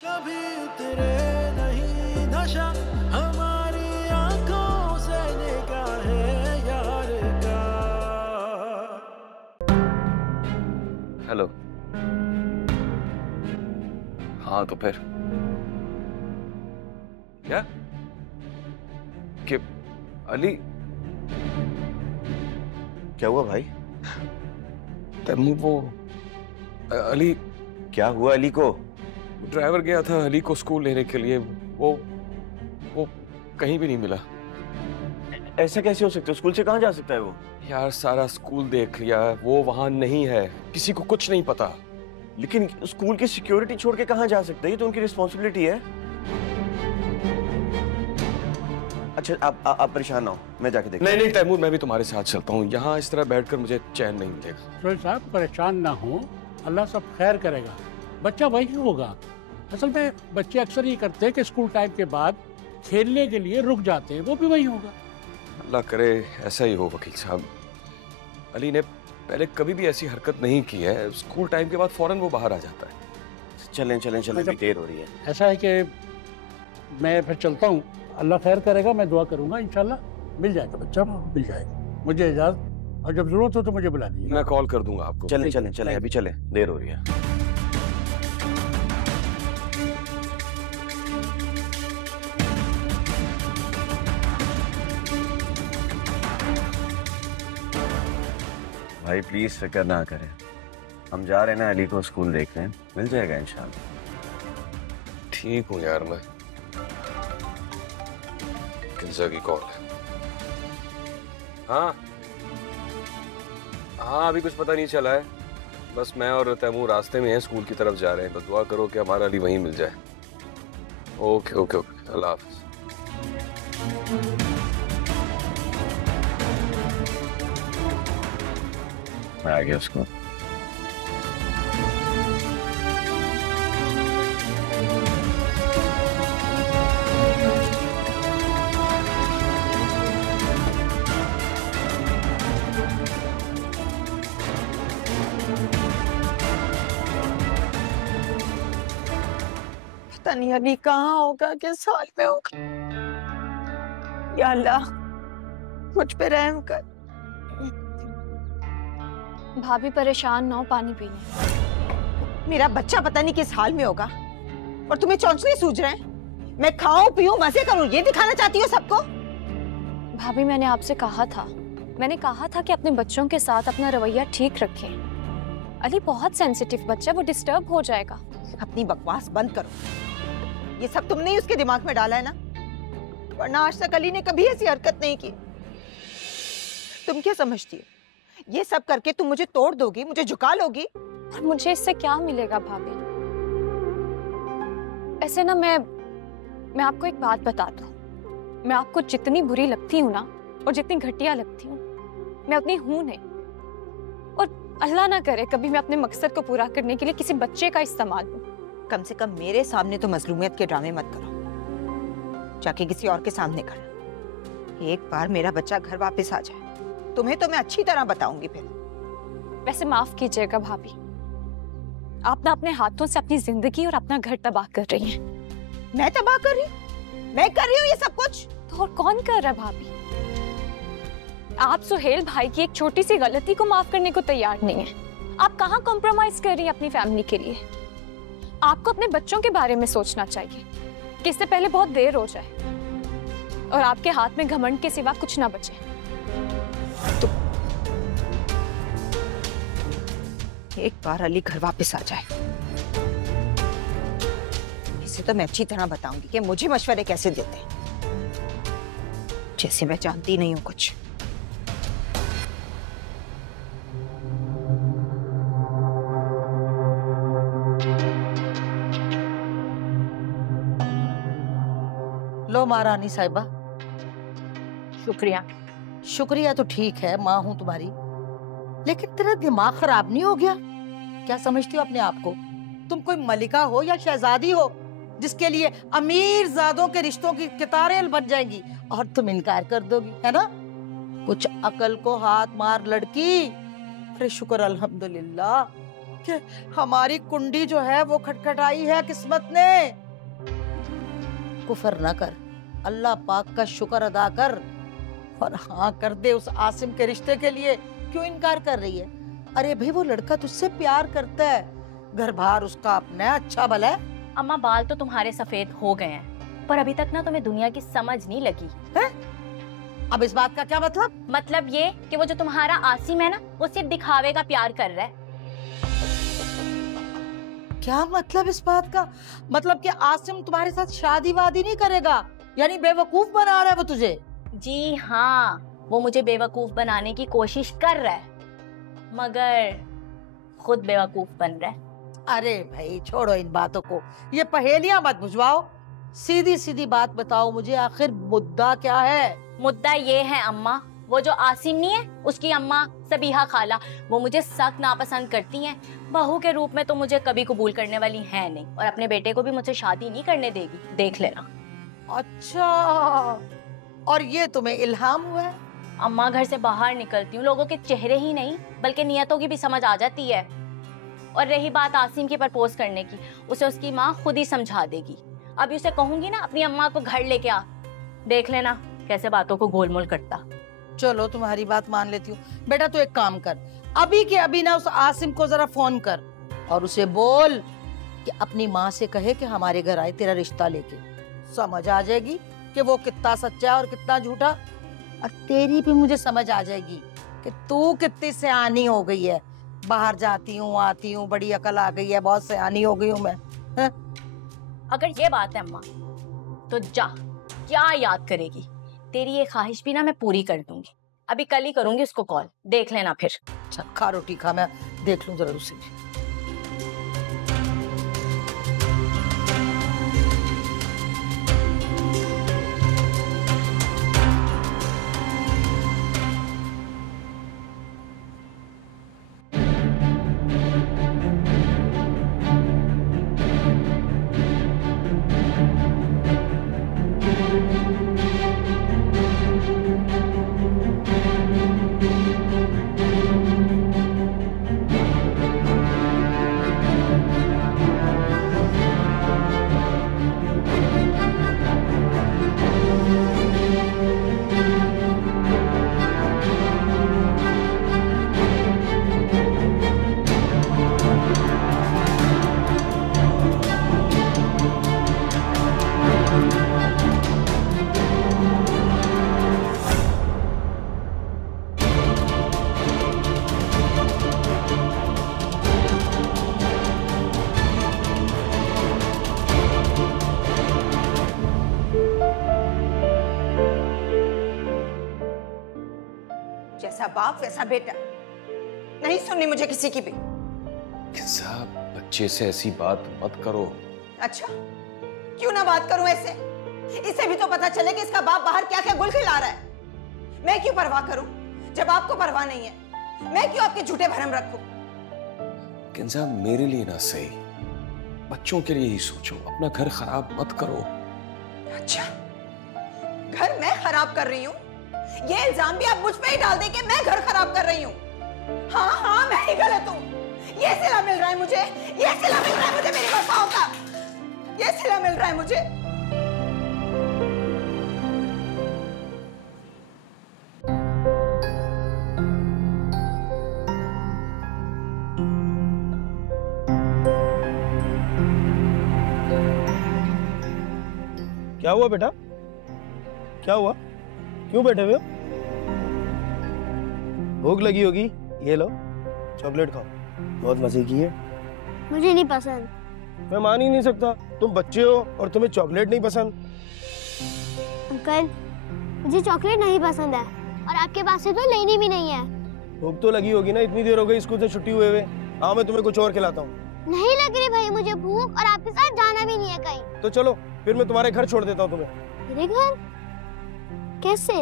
कभी उतरे नहीं नशा हमारी आंखों से निगाहें यार का। हेलो। हाँ तो फिर क्या कि अली क्या हुआ भाई? तैमूर वो अली क्या हुआ अली को? ड्राइवर गया था अली को स्कूल लेने के लिए, वो कहीं भी नहीं मिला। ऐसा कैसे हो सकता है? स्कूल से कहाँ जा सकता है वो? यार सारा स्कूल देख लिया, वो वहां नहीं है, किसी को कुछ नहीं पता। लेकिन स्कूल की सिक्योरिटी छोड़ के कहाँ जा सकता है? ये तो उनकी रिस्पॉन्सिबिलिटी है। अच्छा आप परेशान ना हो, मैं जाके देखता हूं। नहीं तैमूर, मैं भी तुम्हारे साथ चलता हूँ। यहाँ इस तरह बैठकर मुझे चैन नहीं मिलेगा। सोहेल साहब परेशान ना हो, अल्लाह सब खैर करेगा। बच्चा वही होगा। असल में बच्चे अक्सर ये करते हैं कि स्कूल टाइम के बाद खेलने के लिए रुक जाते हैं, वो भी वही होगा। अल्लाह करे ऐसा ही हो वकील साहब। अली ने पहले कभी भी ऐसी हरकत नहीं की है, स्कूल टाइम के बाद फौरन वो बाहर आ जाता है। चलें अभी देर हो रही है। ऐसा है कि मैं फिर चलता हूँ, अल्लाह खैर करेगा, मैं दुआ करूंगा, इंशाल्लाह मिल जाएगा बच्चा, मिल जाएगा। मुझे इजाजत, और जब जरूरत हो तो मुझे बुला लीजिए। मैं कॉल कर दूंगा आपको। चलें अभी चलें, देर हो रही है। भाई प्लीज फिक्र ना करें, हम जा रहे हैं ना अली को स्कूल देखने, मिल जाएगा इंशाल्लाह। ठीक हूँ यार मैं। किंजा की कॉल है। हाँ अभी कुछ पता नहीं चला है, बस मैं और तैमूर रास्ते में हैं, स्कूल की तरफ जा रहे हैं। बस दुआ करो कि हमारा अली वहीं मिल जाए। ओके अल्लाह हाफिज। मैं आ गया उसको। पता नहीं अली कहाँ होगा, किस हाल में होगा। या अल्लाह मुझ पे रहम कर। भाभी परेशान ना हो, पानी पी लें। मेरा बच्चा पता नहीं किस हाल में होगा और तुम्हें चौंचने सूझ रहे हैं। मैं खाऊं पीऊं मजे करूं, ये दिखाना चाहती हो सबको? भाभी मैंने आपसे कहा था कि अपने बच्चों के साथ अपना रवैया ठीक रखें। अली बहुत सेंसिटिव बच्चा, वो डिस्टर्ब हो जाएगा। अपनी बकवास बंद करो। ये सब तुमने ही उसके दिमाग में डाला है ना, वरना आज तक अली ने कभी ऐसी हरकत नहीं की। तुम क्या समझती हो, ये सब करके तुम मुझे तोड़ दोगी, मुझे झुका लोगी? और मुझे इससे क्या मिलेगा भाभी? ऐसे ना मैं आपको एक बात बता दूं, मैं आपको जितनी बुरी लगती हूँ ना और जितनी घटिया लगती हूँ, मैं उतनी हूं नहीं। और अल्लाह ना करे कभी मैं अपने मकसद को पूरा करने के लिए किसी बच्चे का इस्तेमाल दूं। कम से कम मेरे सामने तो मजलूमियत के ड्रामे मत करो, जाके किसी और के सामने करना। एक बार मेरा बच्चा घर वापस आ जाए, तुम्हें तो मैं अच्छी तरह बताऊंगी फिर। वैसे माफ कीजिएगा भाभी, आप ना अपने हाथों से अपनी जिंदगी और अपना घर तबाह कर रही हैं। मैं तबाह कर रही? मैं कर रही हूँ ये सब कुछ? तो और कौन कर रहा है भाभी? आप सुहेल भाई की एक छोटी सी गलती को माफ करने को तैयार नहीं है। आप कहाँ कॉम्प्रोमाइज कर रही हैं अपनी फैमिली के लिए? आपको अपने बच्चों के बारे में सोचना चाहिए कि इससे पहले बहुत देर हो जाए और आपके हाथ में घमंड के सिवा कुछ ना बचे। तो एक बार अली घर वापस आ जाए, इसे तो मैं अच्छी तरह बताऊंगी कि मुझे मशवरे कैसे देते हैं, जैसे मैं जानती नहीं हूं कुछ। लो महारानी साहिबा। शुक्रिया। शुक्रिया तो ठीक है, माँ हूं तुम्हारी, लेकिन तेरा दिमाग खराब नहीं हो गया? क्या समझती हो अपने आप को? तुम कोई मलिका हो या शहजादी हो जिसके लिए अमीर ज़ादों के रिश्तों की कतारें बन जाएंगी और तुम इनकार कर दोगी, है ना? कुछ अकल को हाथ मार लड़की। अरे शुक्र अल्हम्दुलिल्लाह कि हमारी कुंडी जो है वो खटखटाई है किस्मत ने। कुफर ना कर, अल्लाह पाक का शुक्र अदा कर और हाँ कर दे उस आसिम के रिश्ते के लिए। क्यों इनकार कर रही है? अरे भाई वो लड़का तुझसे प्यार करता है, घर बार उसका अपना है, अच्छा भला है। अम्मा बाल तो तुम्हारे सफेद हो गए हैं, पर अभी तक ना तुम्हें दुनिया की समझ नहीं लगी है? अब इस बात का क्या मतलब? मतलब ये कि वो जो तुम्हारा आसिम है ना, वो सिर्फ दिखावे का प्यार कर रहा है। क्या मतलब इस बात का? मतलब कि आसिम तुम्हारे साथ शादी वादी नहीं करेगा, यानी बेवकूफ बना रहा है वो तुझे? जी हाँ, वो मुझे बेवकूफ बनाने की कोशिश कर रहा है, मगर खुद बेवकूफ बन रहा है। अरे भाई छोड़ो इन बातों को, ये पहेलियां मत बुझवाओ, सीधी सीधी बात बताओ मुझे, आखिर मुद्दा क्या है? मुद्दा ये है अम्मा, वो जो आसिम नहीं है, उसकी अम्मा सबीहा खाला, वो मुझे सख्त नापसंद करती हैं। बहू के रूप में तो मुझे कभी कबूल करने वाली है नहीं, और अपने बेटे को भी मुझसे शादी नहीं करने देगी, देख लेना। अच्छा, और ये तुम्हें इल्हाम हुआ है? अम्मा घर से बाहर निकलती हूँ, लोगों के चेहरे ही नहीं बल्कि नियतों की भी समझ आ जाती है। और रही बात आसिम की प्रपोज करने की, उसे उसकी माँ खुद ही समझा देगी। अभी उसे कहूंगी ना अपनी अम्मा को घर लेके आ, देख लेना कैसे बातों को गोलमोल करता। चलो तुम्हारी बात मान लेती हूँ। बेटा तू एक काम कर, अभी के अभी ना उस आसिम को जरा फोन कर और उसे बोल कि अपनी माँ से कहे कि हमारे घर आए तेरा रिश्ता लेके। समझ आ जाएगी कि वो कितना सच्चा है और कितना झूठा, और तेरी भी मुझे समझ आ जाएगी कि तू कितनी सयानी हो गई है। बाहर जाती हूँ आती हूँ, बड़ी अकल आ गई है, बहुत सयानी हो गई हूँ मैं। है? अगर ये बात है अम्मा तो जा, क्या याद करेगी? तेरी ये ख्वाहिश भी ना मैं पूरी कर दूंगी। अभी कल ही करूंगी उसको कॉल, देख लेना फिर। अच्छा खा रोटी खा, मैं देख लूं जरा उसे भी। जैसा बाप वैसा बेटा, नहीं सुननी मुझे किसी की भी। साहब बच्चे से ऐसी बात मत करो। अच्छा, क्यों ना बात करूं ऐसे? इसे भी तो पता चले कि इसका बाप बाहर क्या क्या गुल खिला रहा है। मैं क्यों परवाह करूं जब आपको परवाह नहीं है? मैं क्यों आपके झूठे भरम रखूं? साहब मेरे लिए ना सही, बच्चों के लिए ही सोचो, अपना घर खराब मत करो। अच्छा, घर मैं खराब कर रही हूँ? ये इल्जाम भी आप मुझ पे ही डाल दें कि मैं घर खराब कर रही हूँ? हाँ हाँ, मैं ही गलत हूँ। ये सिला मिल रहा है मुझे, ये सिला मिल रहा है मुझे मेरी वफाओं का, ये सिला मिल रहा है मुझे। क्या हुआ बेटा? क्या हुआ? क्यों बैठे हुए हो? भूख लगी होगी, ये लो चॉकलेट खाओ, बहुत मजे की है। मुझे नहीं पसंद। मैं मान ही नहीं सकता, तुम बच्चे हो और तुम्हें चॉकलेट नहीं पसंद। अंकल, मुझे चॉकलेट नहीं पसंद है और आपके पास से तो लेनी भी नहीं है। भूख तो लगी होगी ना, इतनी देर हो गई स्कूल से छुट्टी हुए। आओ मैं तुम्हें कुछ और खिलाता हूँ। नहीं लग रही भाई मुझे भूख, और आपके साथ जाना भी नहीं है कहीं। तो चलो फिर मैं तुम्हारे घर छोड़ देता हूँ तुम्हें। मेरे घर? कैसे?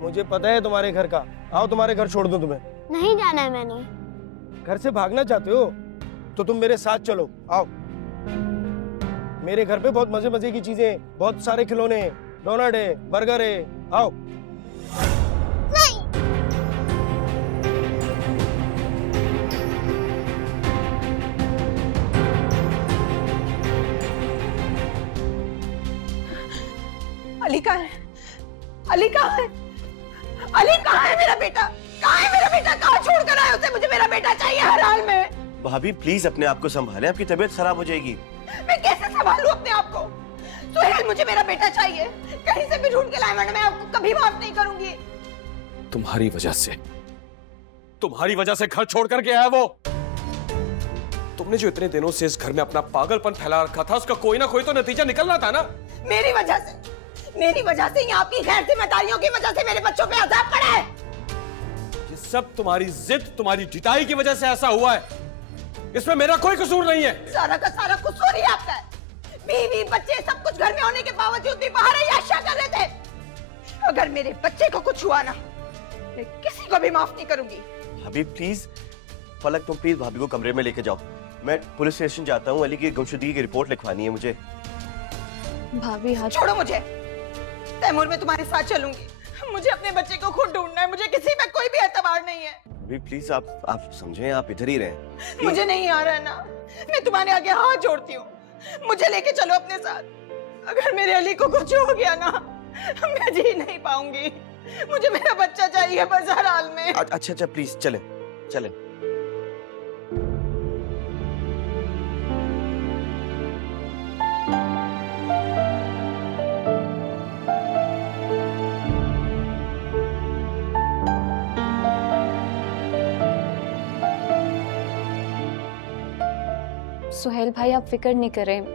मुझे पता है तुम्हारे घर का। आओ तुम्हारे घर छोड़ दूं तुम्हें। नहीं जाना है मैंने। घर से भागना चाहते हो तो तुम मेरे साथ चलो, आओ। मेरे घर पे बहुत मजे मजे की चीजें, बहुत सारे खिलौने, डोनट है, बर्गर है, आओ। नहीं। अली कहाँ है? अली कहाँ है? अली कहाँ है मेरा बेटा? कहाँ है मेरा बेटा? कहाँ छोड़ कर आए उसे? मुझे मेरा बेटा चाहिए हर हाल में। भाभी प्लीज अपने आप को संभालें, आपकी तबीयत खराब हो जाएगी। मैं कैसे संभालूं अपने आप को? सुहेल, मुझे मेरा बेटा चाहिए, कहीं से भी ढूंढ के लाए, वरना मैं आपको कभी माफ नहीं करूंगी। तुम्हारी वजह से घर छोड़ कर गया है वो। तुमने जो इतने दिनों से इस घर में अपना पागलपन फैला रखा था, उसका कोई ना कोई तो नतीजा निकलना था ना। मेरी वजह से, यहाँ आपकी गैर जिम्मेदारियों की वजह से मेरे बच्चों पे अज़ाब पड़ा है। ये सब तुम्हारी जिद, तुम्हारी ढिठाई की वजह से ऐसा हुआ है। इसमें मेरा कोई कसूर नहीं है। सारा का सारा कसूर ही आपका है। बीवी बच्चे सब कुछ घर में होने के बावजूद भी बाहर ही आशा कर रहे थे। अगर मेरे बच्चे को कुछ हुआ ना, मैं किसी को भी माफ नहीं करूंगी। भाभी प्लीज, फलक तुम प्लीज भाभी को कमरे में लेके जाओ। मैं पुलिस स्टेशन जाता हूँ, अली की गुमशुदगी की रिपोर्ट लिखवानी है मुझे। भाभी हाथ छोड़ो मुझे, तैमूर मैं तुम्हारे साथ चलूंगी। मुझे अपने बच्चे को खुद ढूंढना है, मुझे किसी पे कोई भी एतबार नहीं है। भाभी प्लीज आप समझें, आप इधर ही रहें। मुझे नहीं आ रहा है ना, मैं तुम्हारे आगे हाथ जोड़ती हूँ, मुझे लेके चलो अपने साथ। अगर मेरे अली को कुछ हो गया ना, मैं जी नहीं पाऊंगी। मुझे मेरा बच्चा चाहिए बस हर हाल में। अच्छा प्लीज चलें। सुहेल भाई, आप फिक्र नहीं करें,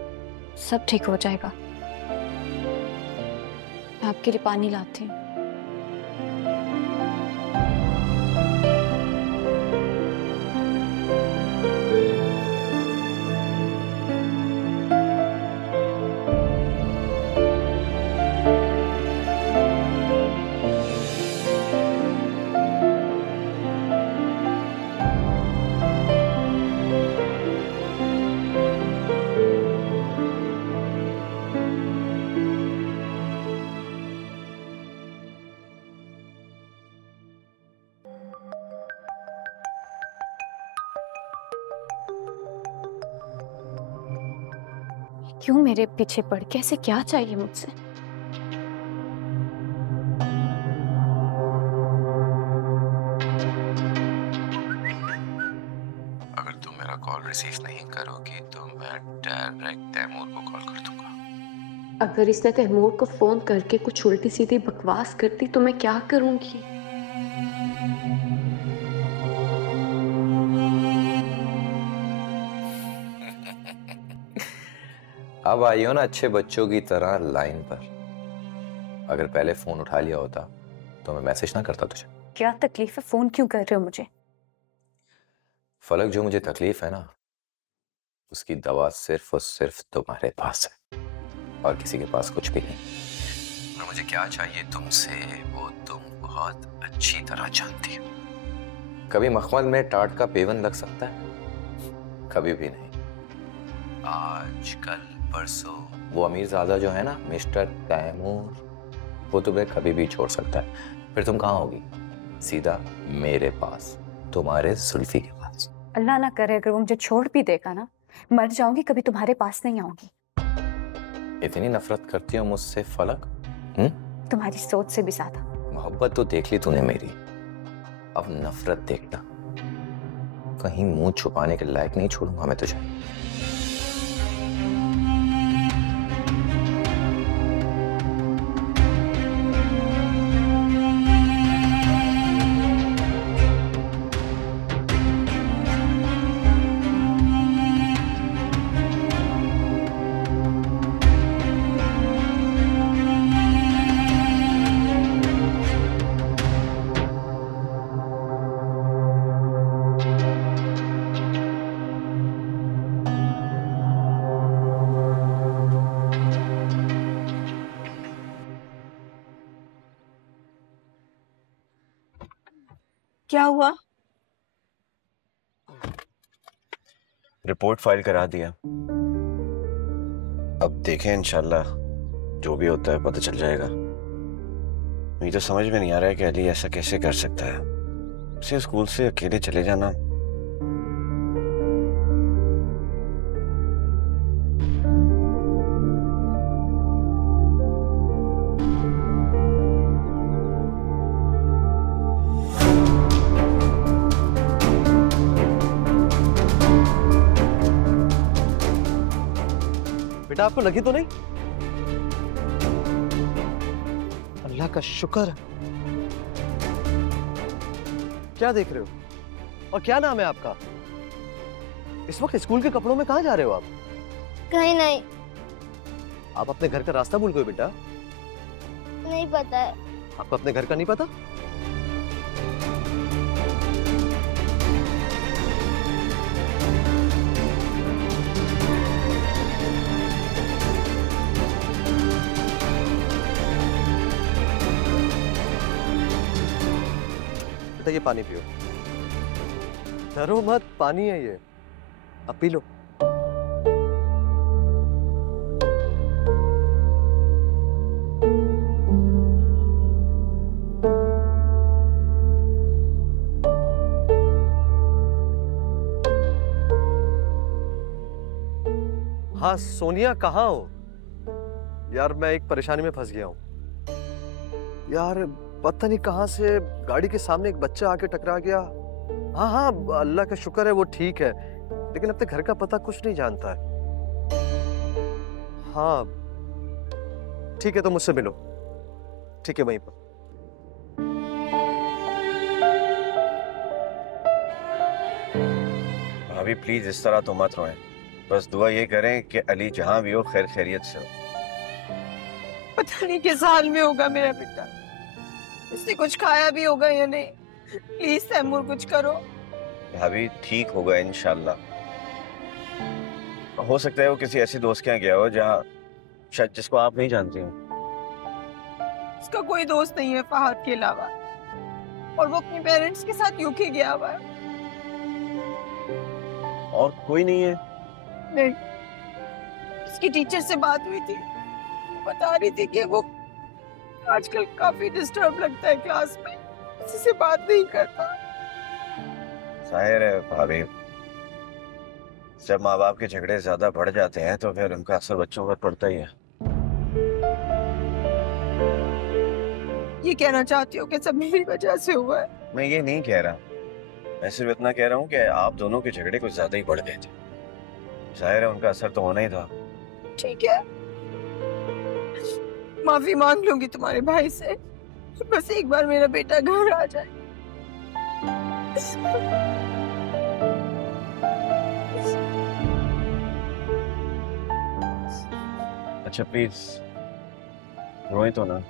सब ठीक हो जाएगा। मैं आपके लिए पानी लाती हूँ। क्यों मेरे पीछे पड़ के? ऐसे क्या चाहिए मुझसे? अगर तुम मेरा कॉल रिसीव नहीं करोगी तो मैं डायरेक्ट तैमूर को कॉल कर दूंगा। अगर इसने तैमूर को फोन करके कुछ उल्टी सीधी बकवास करती तो मैं क्या करूंगी? अब आई हो ना अच्छे बच्चों की तरह लाइन पर। अगर पहले फोन उठा लिया होता तो मैं मैसेज ना करता तुझे। क्या तकलीफ है? फोन क्यों कर रहे हो मुझे? फलक, जो मुझे तकलीफ है ना, उसकी दवा सिर्फ और सिर्फ तुम्हारे पास है और किसी के पास कुछ भी नहीं। और मुझे क्या चाहिए तुमसे वो तुम बहुत अच्छी तरह जानती हो। कभी मखमल में टाट का पेवन लग सकता है, कभी भी नहीं। आज कल परसों वो अमीरजादा जो है ना, मिस्टर तैमूर, वो तुम्हें कभी भी छोड़ सकता है। फिर तुम कहाँ होगी? सीधा मेरे पास, तुम्हारे जुल्फी के पास। अल्लाह ना करे अगर वो मुझे छोड़ भी देगा ना, मर जाऊंगी, कभी तुम्हारे पास नहीं आऊंगी। इतनी नफरत करती हो मुझसे फलक? तुम्हारी सोच से भी ज्यादा। मोहब्बत तो देख ली तूने मेरी, अब नफरत देखना। कहीं मुंह छुपाने के लायक नहीं छोड़ूंगा मैं तुझे। क्या हुआ? रिपोर्ट फाइल करा दिया, अब देखें इंशाल्लाह जो भी होता है पता चल जाएगा। मुझे तो समझ में नहीं आ रहा है कि अली ऐसा कैसे कर सकता है। उसे स्कूल से अकेले चले जाना। बेटा आपको लगी तो नहीं? अल्लाह का शुक्र है। क्या देख रहे हो? और क्या नाम है आपका? इस वक्त स्कूल के कपड़ों में कहाँ जा रहे हो आप? कहीं नहीं। आप अपने घर का रास्ता भूल गए बेटा? नहीं पता है। आपको अपने घर का नहीं पता? बेटा ये पानी पियो। डरो मत, पानी है ये, अब पी लो। हाँ सोनिया, कहाँ हो? यार मैं एक परेशानी में फंस गया हूँ यार। पता नहीं कहाँ से गाड़ी के सामने एक बच्चा आके टकरा गया। हाँ हाँ अल्लाह का शुक्र है वो ठीक है, लेकिन अपने घर का पता कुछ नहीं जानता है। हाँ ठीक है, तो मुझसे मिलो। ठीक है वहीं पर। भाभी प्लीज इस तरह तो मत रोएं, बस दुआ ये करें कि अली जहां भी हो खैर खैरियत से हो। पता नहीं किस हाल में होगा मेरा बेटा, उसने कुछ खाया भी होगा या नहीं। प्लीज तैमूर कुछ करो। भाभी ठीक होगा इंशाल्लाह। हो सकता है वो किसी ऐसे दोस्त के यहाँ गया हो जहाँ शायद जिसको आप नहीं जानती हो। उसका कोई दोस्त नहीं है फहद के अलावा, और वो अपने पेरेंट्स के साथ यूके गया हुआ है। और कोई नहीं है? नहीं, उसकी टीचर से बात हुई थी, बता रही थी कि वो आजकल काफी डिस्टर्ब लगता है क्लास में, किसी से बात नहीं करता। जाहिर है भाभी, जब माँ बाप के झगड़े ज्यादा बढ़ जाते हैं तो फिर उनका असर बच्चों पर पड़ता ही है। ये कहना चाहती हो कि सब मेरी वजह से हुआ है? मैं ये नहीं कह रहा, मैं सिर्फ इतना कह रहा हूँ कि आप दोनों के झगड़े कुछ ज्यादा ही बढ़ गए थे। जाहिर है उनका असर तो होना ही था। ठीक है, माफी मांग लूंगी तुम्हारे भाई से, बस एक बार मेरा बेटा घर आ जाए। अच्छा प्लीज रोए तो ना।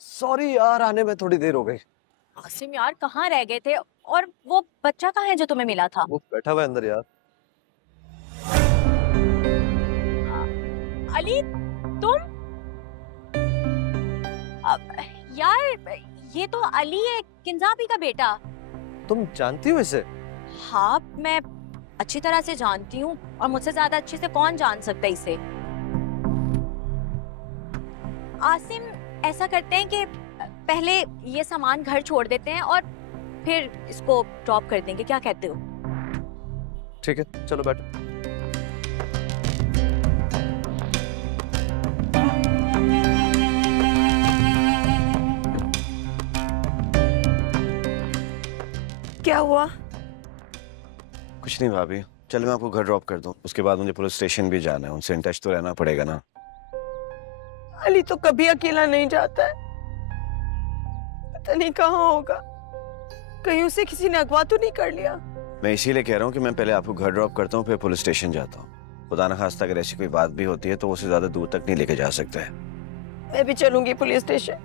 सॉरी यार, आने में थोड़ी देर हो गई। आसिम यार कहाँ रह गए थे? और वो बच्चा कहाँ है जो तुम्हें मिला था? वो बैठा हुआ है अंदर यार। अली तुम? यार ये तो अली है, किंजाबी का बेटा। तुम जानती हो इसे? हाँ मैं अच्छी तरह से जानती हूँ, और मुझसे ज्यादा अच्छे से कौन जान सकता है इसे। आसिम ऐसा करते हैं कि पहले ये सामान घर छोड़ देते हैं और फिर इसको ड्रॉप कर देंगे, क्या कहते हो? ठीक है चलो बैठो। क्या हुआ? कुछ नहीं भाभी, चलो मैं आपको घर ड्रॉप कर दूं, उसके बाद मुझे पुलिस स्टेशन भी जाना है, उनसे इन टच तो रहना पड़ेगा ना। अली तो कभी अकेला नहीं जाता है, पता नहीं कहाँ होगा, कहीं उसे किसी ने अगवा तो नहीं कर लिया। मैं इसीलिए कह रहा हूँ कि मैं पहले आपको घर ड्रॉप करता हूँ फिर पुलिस स्टेशन जाता हूँ। खुदा न खास्ता अगर ऐसी कोई बात भी होती है तो उसे ज्यादा दूर तक नहीं लेके जा सकता है। मैं भी चलूंगी पुलिस स्टेशन।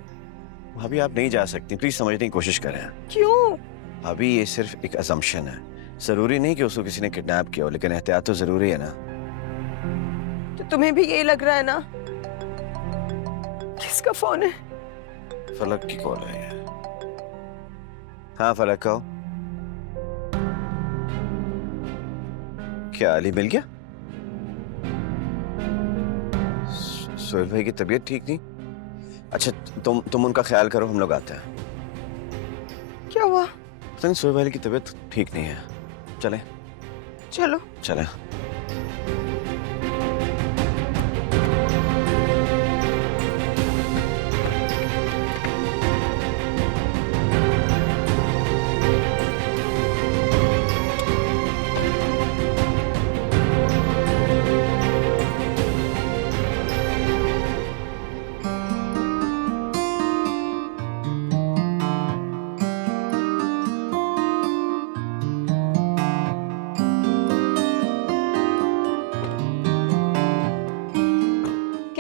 भाभी आप नहीं जा सकती, प्लीज समझने की कोशिश करें। क्यों? भाभी ये सिर्फ एक असम्पशन है, जरूरी नहीं कि उसको किसी ने किडनैप किया हो, लेकिन एहतियात तो जरूरी है ना। तो तुम्हें भी यही लग रहा है ना? किसका फोन है? फलक की कॉल है। हाँ फलक कहो। क्या अली मिल गया? सोहेल भाई की तबीयत ठीक नहीं? अच्छा तुम उनका ख्याल करो, हम लोग आते हैं। क्या हुआ? पता नहीं सोहेल भाई की तबीयत ठीक नहीं है। चलें? चलो चलें।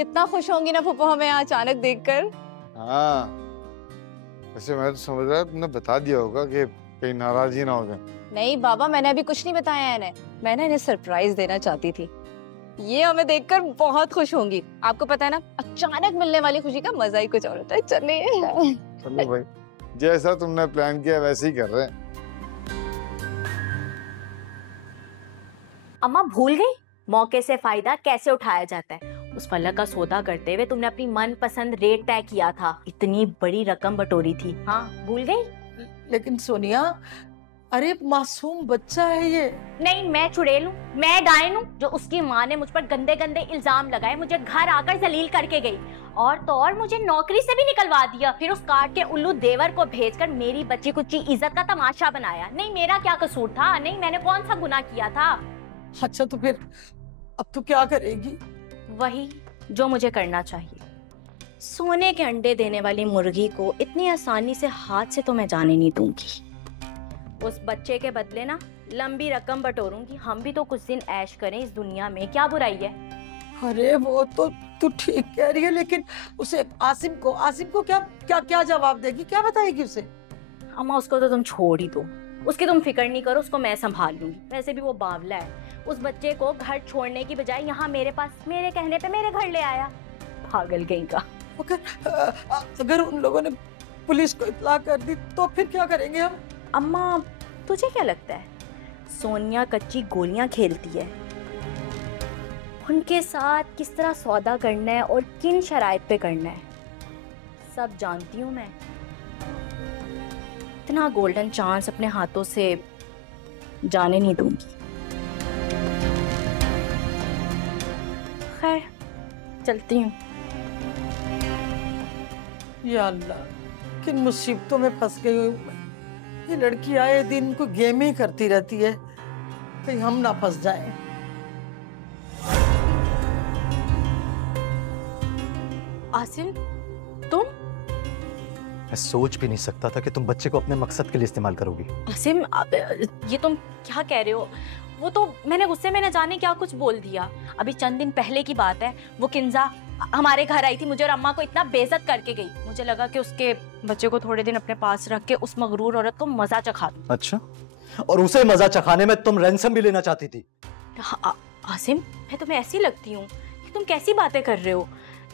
कितना खुश होंगी ना फूफो हमें यहाँ अचानक देखकर। हाँ, वैसे मैं तो समझ रहा तुमने बता दिया होगा कि कहीं नाराज ही ना हो जाए। नहीं बाबा, मैंने अभी कुछ नहीं बताया है इन्हें। मैंने इन्हें सरप्राइज देना चाहती थी। ये हमें देखकर बहुत खुश होंगी। आपको पता है ना, अचानक मिलने वाली खुशी का मजा ही कुछ और होता है। चलिए चलो भाई, जैसा तुमने प्लान किया वैसे ही कर रहे हैं। अम्मा भूल गई मौके से फायदा कैसे उठाया जाता है। उस फलक का सौदा करते हुए तुमने अपनी मनपसंद रेट तय किया था, इतनी बड़ी रकम बटोरी थी। हाँ भूल गई? लेकिन सोनिया, अरे मासूम बच्चा है ये। नहीं, मैं चुड़ैल हूँ, मैं डायन हूँ जो उसकी माँ ने मुझ पर गंदे गंदे इल्जाम लगाए, मुझे घर आकर जलील करके गई और तो और मुझे नौकरी से भी निकलवा दिया। फिर उस काट के उल्लू देवर को भेजकर मेरी बच्ची कुच्ची इज्जत का तमाशा बनाया। नहीं, मेरा क्या कसूर था? नहीं, मैंने कौन सा गुनाह किया था? अच्छा तो फिर अब तू क्या करेगी? वही जो मुझे करना चाहिए। सोने के अंडे देने वाली मुर्गी को इतनी आसानी से हाथ से तो मैं जाने नहीं दूंगी। उस बच्चे के बदले ना लंबी रकम बटोरूंगी। हम भी तो कुछ दिन ऐश करें इस दुनिया में, क्या बुराई है? अरे वो तो तू ठीक कह रही है, लेकिन उसे आसिम को क्या क्या क्या जवाब देगी, क्या बताएगी उसे? अम्मा उसको तो तुम छोड़ ही दो, उसकी तुम फिक्र नहीं करो, उसको मैं संभाल लूंगी। वैसे भी वो बावला है। उस बच्चे को घर छोड़ने की बजाय यहाँ मेरे पास मेरे कहने पे मेरे घर ले आया। पागल कहीं का। अगर उन लोगों ने पुलिस को इत्तला कर दी तो फिर क्या करेंगे हम? अम्मा तुझे क्या लगता है सोनिया कच्ची गोलियां खेलती है? उनके साथ किस तरह सौदा करना है और किन शराइत पे करना है सब जानती हूँ मैं। इतना गोल्डन चांस अपने हाथों से जाने नहीं दूंगी। खैर चलती हूँ। या अल्लाह, किन मुसीबतों में फंस गई हूँ मैं। ये लड़की आए दिन को गेम ही करती रहती है, कहीं हम ना फंस जाएं। आसिम तुम? मैं सोच भी नहीं सकता था कि तुम बच्चे को अपने मकसद के लिए इस्तेमाल करोगी। आसिम ये तुम क्या कह रहे हो? वो तो मैंने गुस्से में न जाने क्या कुछ बोल दिया। अभी चंद दिन पहले की बात है, वो किंजा हमारे घर आई थी, मुझे और अम्मा को इतना बेइज्जत करके गई। मुझे लगा कि उसके बच्चे को थोड़े दिन अपने पास रख के उस मगरूर औरत को मजा चखा दूं। अच्छा, और उसे मजा चखाने में तुम रैंसम भी लेना चाहती थी? आसिम मैं तुम्हें ऐसी लगती हूँ? तुम कैसी बातें कर रहे हो?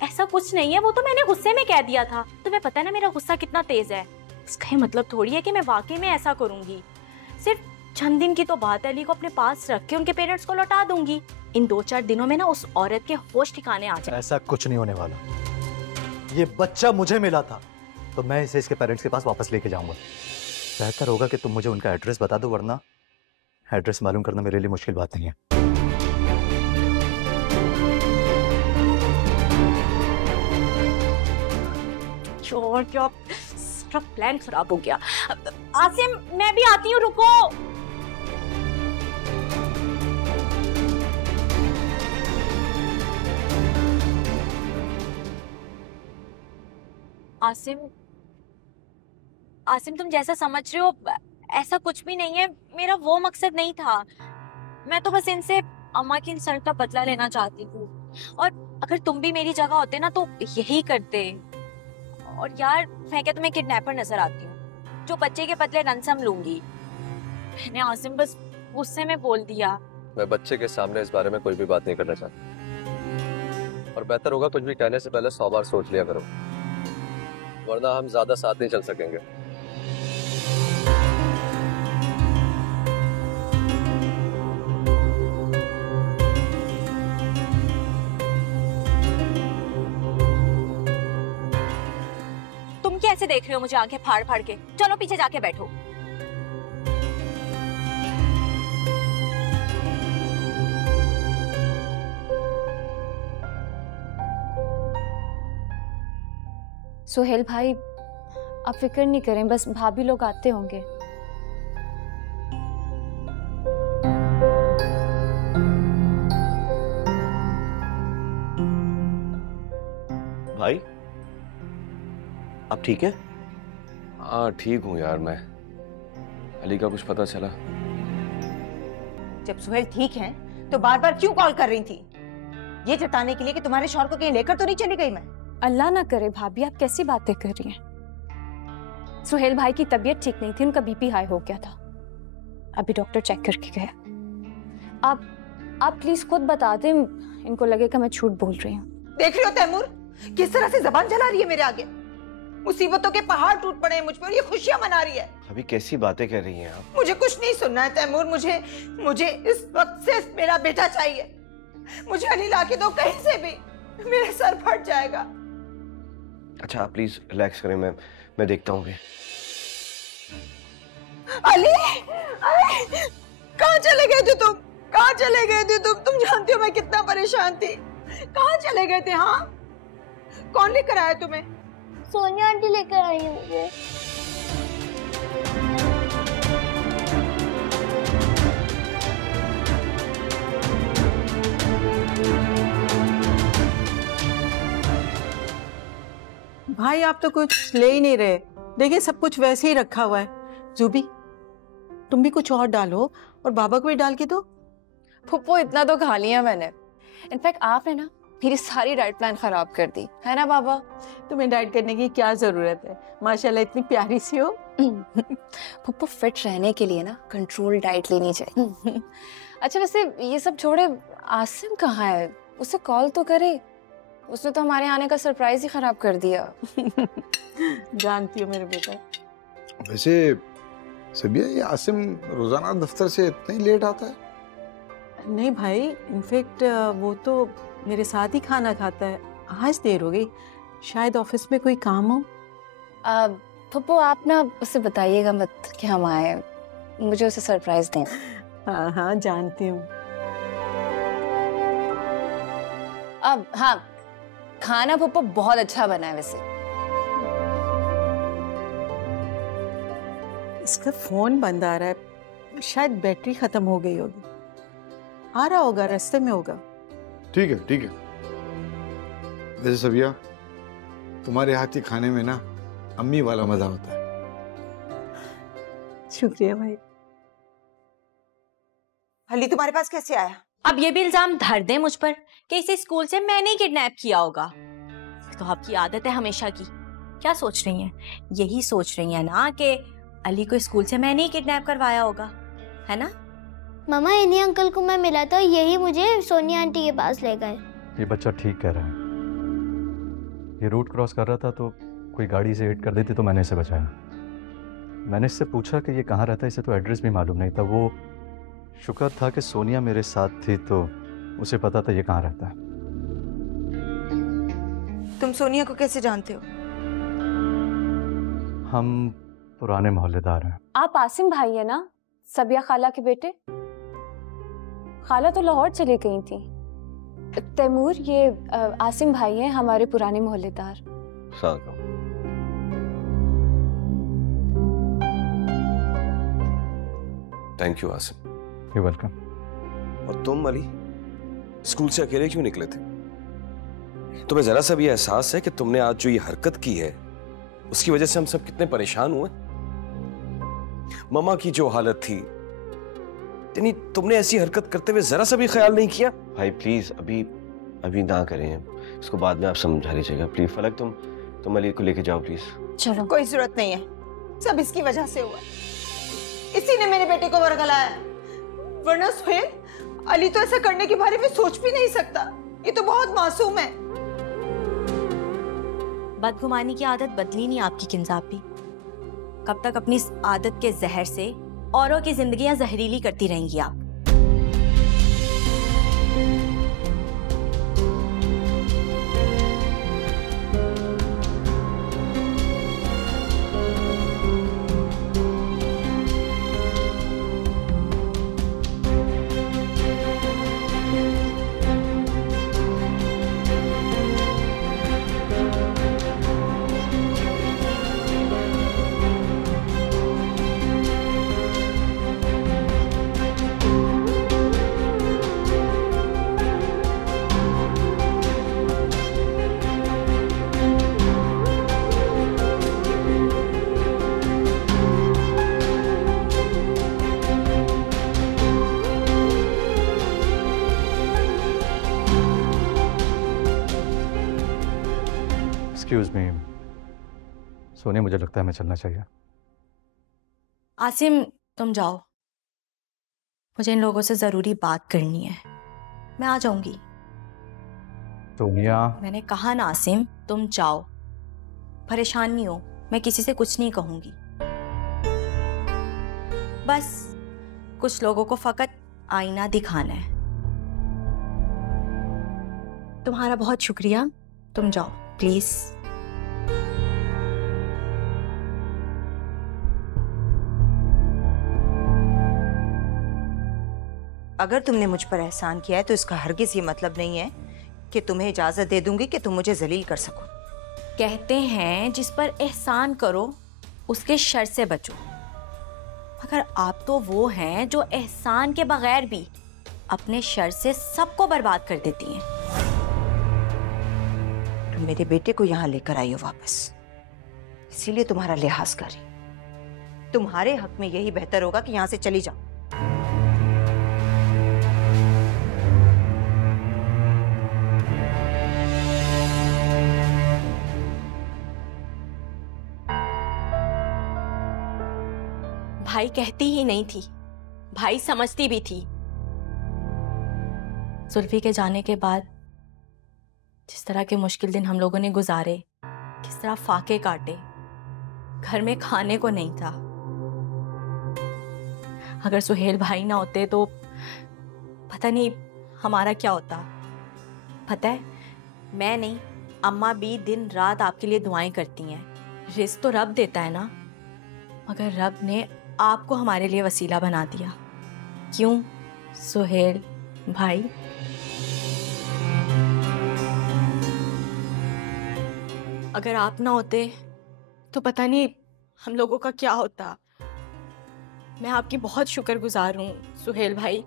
ऐसा कुछ नहीं है, वो तो मैंने गुस्से में कह दिया था। तुम्हें पता है ना मेरा गुस्सा कितना तेज है। इसका मतलब थोड़ी है कि मैं वाकई में ऐसा करूंगी। सिर्फ चंद दिन की तो बात है, अली को अपने पास रख के उनके पेरेंट्स को लौटा दूंगी। इन 2-4 दिनों में ना उस औरत के होश ठिकाने आ जाए। ऐसा कुछ नहीं होने वाला। ये बच्चा मुझे मिला था तो मैं इसे इसके पेरेंट्स के पास वापस लेके जाऊंगा। बेहतर होगा कि तुम मुझे उनका एड्रेस बता दो, वरना एड्रेस मालूम करना मेरे लिए मुश्किल बात नहीं है। और क्या सारा प्लान खराब हो गया। आसिम मैं भी आती हूँ, रुको। आसिम तुम जैसा समझ रहे हो ऐसा कुछ भी नहीं है। मेरा वो मकसद नहीं था। मैं तो बस इनसे अम्मा की इंसल्ट का बदला लेना चाहती हूँ। और अगर तुम भी मेरी जगह होते ना तो यही करते। और यार मैं क्या तुम्हें किडनैपर नजर आती हूँ जो बच्चे के बदले रंसम लूंगी? मैंने आसिम बस गुस्से में बोल दिया। मैं बच्चे के सामने इस बारे में कोई भी बात नहीं करना चाहता, और बेहतर होगा कुछ भी कहने से पहले 100 बार सोच लिया करो, वरना हम ज्यादा साथ नहीं चल सकेंगे। कैसे देख रहे हो मुझे आंखें फाड़ फाड़ के? चलो पीछे जाके बैठो। सुहेल भाई आप फिक्र नहीं करें, बस भाभी लोग आते होंगे। भाई आप ठीक है? हाँ ठीक हूँ यार। मैं अली का कुछ पता चला? जब सुहेल ठीक है तो बार बार क्यों कॉल कर रही थी? ये जताने के लिए कि तुम्हारे शौहर को कहीं लेकर तो नहीं चली गई मैं। अल्लाह ना करे भाभी, आप कैसी बातें कर रही हैं। सुहेल भाई की तबीयत ठीक नहीं थी, उनका बीपी हाई हो गया था, अभी डॉक्टर चेक करके गया। आप प्लीज खुद बता दें, इनको लगेगा मैं झूठ बोल रही हूँ। देख रही हो तैमूर किस तरह से जबान चला रही है मेरे आगे। मुसीबतों के पहाड़ टूट पड़े हैं मुझ पर और ये खुशियां मना रही है। अभी कैसी बातें कर रही हैं आप? मुझे कुछ नहीं सुनना है तैमूर, मुझे इस वक्त से मेरा बेटा चाहिए। मुझे अली ला के दो कहीं से भी, मेरा सर फट जाएगा। अच्छा आप प्लीज रिलैक्स करें, मैं देखता हूँ। अली, कहाँ चले गए थे तुम? कहाँ चले गए थे तुम? तुम जानती हो मैं कितना परेशान थी। कहाँ चले गए थे? हाँ, कौन लेकर आया तुम्हें? सोनिया आंटी लेकर आई है मुझे। भाई आप तो कुछ ले ही नहीं रहे। देखिए सब कुछ वैसे ही रखा हुआ है। जूबी तुम भी कुछ और डालो और बाबा को भी डाल के दो। फुप्पो इतना तो खा लिया मैंने। इनफैक्ट आपने ना मेरी सारी डाइट प्लान खराब कर दी है ना बाबा। तुम्हें डाइट करने की क्या जरूरत है, माशाल्लाह इतनी प्यारी सी हो। फुप्पो फिट रहने के लिए ना कंट्रोल डाइट लेनी चाहिए। अच्छा वैसे ये सब छोड़े, आसिम कहाँ है? उसे कॉल तो करे, उसने तो हमारे आने का सरप्राइज ही खराब कर दिया। जानती हो मेरे बेटा। वैसे सबिया ये आसिम रोजाना दफ्तर से इतना ही लेट आता है? नहीं भाई, इनफैक्ट वो तो मेरे साथ ही खाना खाता है। आज देर हो गई, शायद ऑफिस में कोई काम हो। पप्पू आप ना उसे बताइएगा मत कि हम आए, मुझे उसे सरप्राइज दें। हाँ हाँ जानती हूँ। अब हाँ, खाना पप्पू बहुत अच्छा बना है वैसे। इसका फोन बंद आ रहा है, शायद बैटरी खत्म हो गई होगी। आ रहा होगा, रास्ते में होगा। ठीक है ठीक है। वैसे सबिया तुम्हारे हाथ के खाने में ना अम्मी वाला मजा होता है। शुक्रिया भाई। अली तुम्हारे पास कैसे आया? अब ये भी इल्जाम धर दे मुझ पर कि इसे स्कूल से मैंने ही किडनैप किया होगा। तो आपकी आदत है हमेशा की। क्या सोच रही हैं? यही सोच रही हैं ना कि अली को स्कूल से मैंने ही किडनैप करवाया होगा, है ना? मामा इन्हीं अंकल को मैं मिला था, यही मुझे सोनिया आंटी के पास ले गए। ये बच्चा ठीक कह रहा है। ये रोड क्रॉस कर रहा था तो कोई गाड़ी से हिट कर देती तो मैंने इसे बचाया। मैंने इससे पूछा कि ये कहाँ रहता है, इसे तो एड्रेस भी मालूम नहीं था। वो शुक्र था कि सोनिया मेरे साथ थी तो उसे पता था ये कहाँ रहता है। तुम सोनिया को कैसे जानते हो? हम पुराने मोहल्लेदार हैं। आप आसिम भाई है ना, सबिया खाला के बेटे? खाला तो लाहौर चली गई थी। तैमूर ये आसिम भाई हैं, हमारे पुराने मोहल्लेदार। Thank you Asim. You welcome. और तुम अली स्कूल से अकेले क्यों निकले थे? तुम्हें जरा सा भी एहसास है कि तुमने आज जो ये हरकत की है उसकी वजह से हम सब कितने परेशान हुए? ममा की जो हालत थी, यानी तुमने ऐसी हरकत करते हुए जरा सा भी ख्याल नहीं किया? भाई प्लीज अभी ना करें, इसको बाद में आप समझा लीजिएगा प्लीज। फलक तुम अली को लेके जाओ प्लीज। चलो, कोई जरूरत नहीं है, सब इसकी वजह से हुआ। इसी ने मेरे बेटे को वर्गलाया, वरना सुहेल अली तो ऐसा करने के बारे में सोच भी नहीं सकता। ये तो बहुत मासूम है। बदगुमानी की आदत बदली नहीं आपकी किंजापी। कब तक अपनी इस आदत के जहर से औरों की जिंदगियां जहरीली करती रहेंगी आप? एक्सक्यूज मी सोनिया, मुझे लगता है हमें चलना चाहिए। आसिम तुम जाओ, मुझे इन लोगों से ज़रूरी बात करनी है। मैं आ जाऊंगी। सोनिया, मैंने कहा ना आसिम, तुम जाओ। परेशान नहीं हो, मैं किसी से कुछ नहीं कहूंगी। बस कुछ लोगों को फकत आईना दिखाना है। तुम्हारा बहुत शुक्रिया, तुम जाओ प्लीज। अगर तुमने मुझ पर एहसान किया है तो इसका हरगिज ये मतलब नहीं है कि तुम्हें इजाजत दे दूंगी कि तुम मुझे जलील कर सको। कहते हैं जिस पर एहसान करो उसके शर से बचो, मगर आप तो वो हैं जो एहसान के बगैर भी अपने शर से सबको बर्बाद कर देती हैं। तुम मेरे बेटे को यहाँ लेकर आई हो वापस, इसीलिए तुम्हारा लिहाज कर रही। तुम्हारे हक में यही बेहतर होगा कि यहाँ से चली जाओ। भाई कहती ही नहीं थी, भाई समझती भी थी। जुल्फी के जाने के बाद जिस तरह के मुश्किल दिन हम लोगों ने गुजारे, किस तरह फाके काटे, घर में खाने को नहीं था। अगर सुहेल भाई ना होते तो पता नहीं हमारा क्या होता। पता है, मैं नहीं, अम्मा भी दिन रात आपके लिए दुआएं करती हैं। रिज़्क तो रब देता है ना, मगर रब ने आपको हमारे लिए वसीला बना दिया। क्यों सुहेल भाई? अगर आप ना होते तो पता नहीं हम लोगों का क्या होता। मैं आपकी बहुत शुक्रगुजार हूँ सुहेल भाई।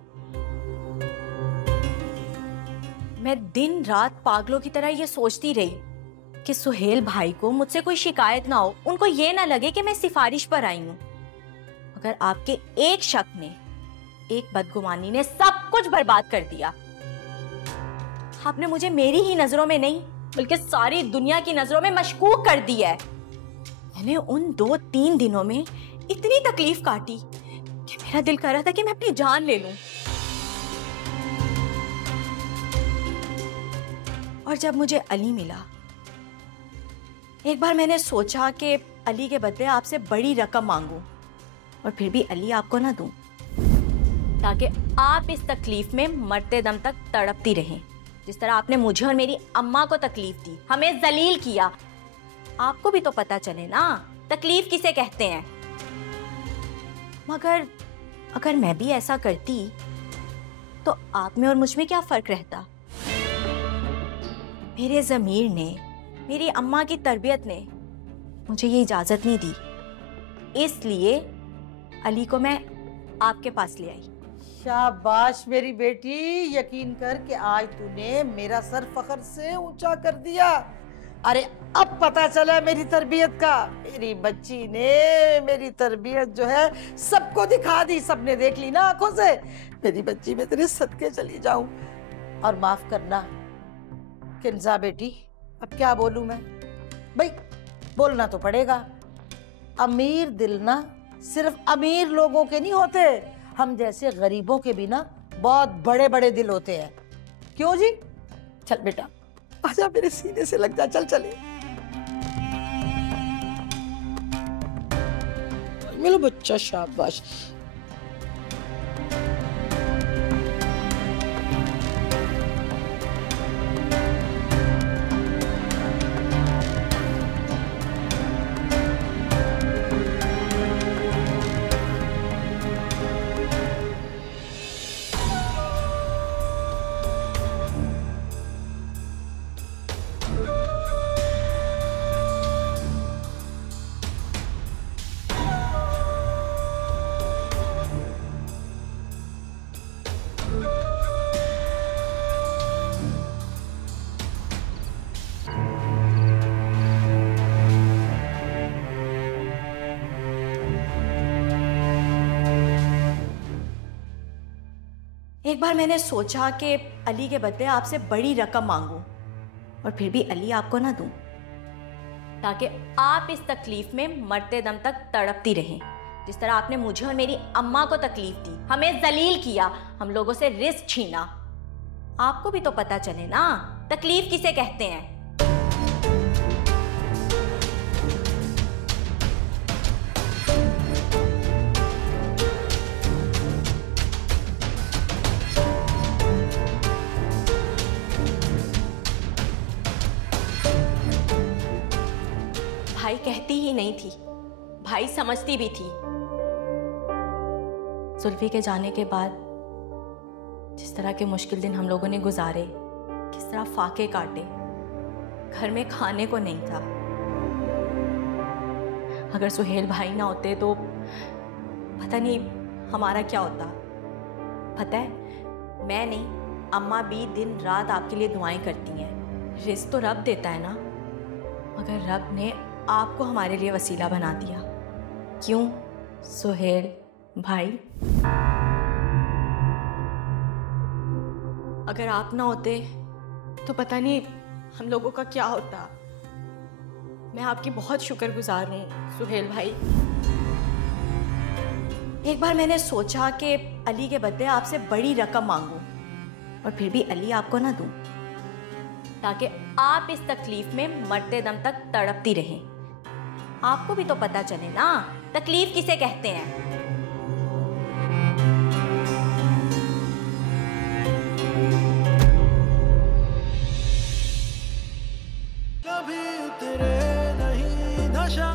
मैं दिन रात पागलों की तरह ये सोचती रही कि सुहेल भाई को मुझसे कोई शिकायत ना हो, उनको ये ना लगे कि मैं सिफारिश पर आई हूँ। मगर आपके एक शक ने, एक बदगुमानी ने सब कुछ बर्बाद कर दिया। आपने मुझे मेरी ही नजरों में नहीं बल्कि सारी दुनिया की नजरों में मशकूक कर दिया है। मैंने उन 2-3 दिनों में इतनी तकलीफ काटी कि मेरा दिल कर रहा था कि मैं अपनी जान ले लूं। और जब मुझे अली मिला, एक बार मैंने सोचा कि अली के बदले आपसे बड़ी रकम मांगूं और फिर भी अली आपको ना दूं, ताकि आप इस तकलीफ में मरते दम तक तड़पती रहें, जिस तरह आपने मुझे और मेरी अम्मा को तकलीफ दी, हमें जलील किया। आपको भी तो पता चले ना तकलीफ किसे कहते हैं। मगर अगर मैं भी ऐसा करती तो आप में और मुझ में क्या फर्क रहता? मेरे ज़मीर ने, मेरी अम्मा की तरबियत ने मुझे ये इजाजत नहीं दी, इसलिए अली को मैं आपके पास ले आई। शाबाश मेरी बेटी, यकीन कर कि आज तूने मेरा सर फख्र से ऊंचा कर दिया। अरे अब पता चला मेरी तरबियत का। मेरी बच्ची ने मेरी तरबियत जो है सबको दिखा दी, सबने देख ली ना आंखों से। मेरी बच्ची, मैं तेरे सदके चली जाऊं। और माफ करना किंजा बेटी, अब क्या बोलूं मैं? भाई बोलना तो पड़ेगा। अमीर दिल ना सिर्फ अमीर लोगों के नहीं होते, हम जैसे गरीबों के भी ना बहुत बड़े बड़े दिल होते हैं। क्यों जी? चल बेटा, आजा मेरे सीने से लग जा, चल चले। मेरा बच्चा, शाबाश। एक बार मैंने सोचा कि अली के बदले आपसे बड़ी रकम मांगूं और फिर भी अली आपको ना दूं, ताकि आप इस तकलीफ में मरते दम तक तड़पती रहें। जिस तरह आपने मुझे और मेरी अम्मा को तकलीफ दी, हमें जलील किया, हम लोगों से रिस्क छीना, आपको भी तो पता चले ना तकलीफ किसे कहते हैं। भाई कहती ही नहीं थी, भाई समझती भी थी। जुल्फी के जाने के बाद जिस तरह के मुश्किल दिन हम लोगों ने गुजारे, किस तरह फाके काटे, घर में खाने को नहीं था। अगर सुहेल भाई ना होते तो पता नहीं हमारा क्या होता। पता है, मैं नहीं, अम्मा भी दिन रात आपके लिए दुआएं करती हैं। रिज़्क़ तो रब देता है ना, मगर रब ने आपको हमारे लिए वसीला बना दिया। क्यों सुहेल भाई? अगर आप ना होते तो पता नहीं हम लोगों का क्या होता। मैं आपकी बहुत शुक्रगुजार हूँ सुहेल भाई। एक बार मैंने सोचा कि अली के बदले आपसे बड़ी रकम मांगूं और फिर भी अली आपको ना दूं, ताकि आप इस तकलीफ में मरते दम तक तड़पती रहें। आपको भी तो पता चले ना तकलीफ किसे कहते हैं। कभी उतरे नहीं नशा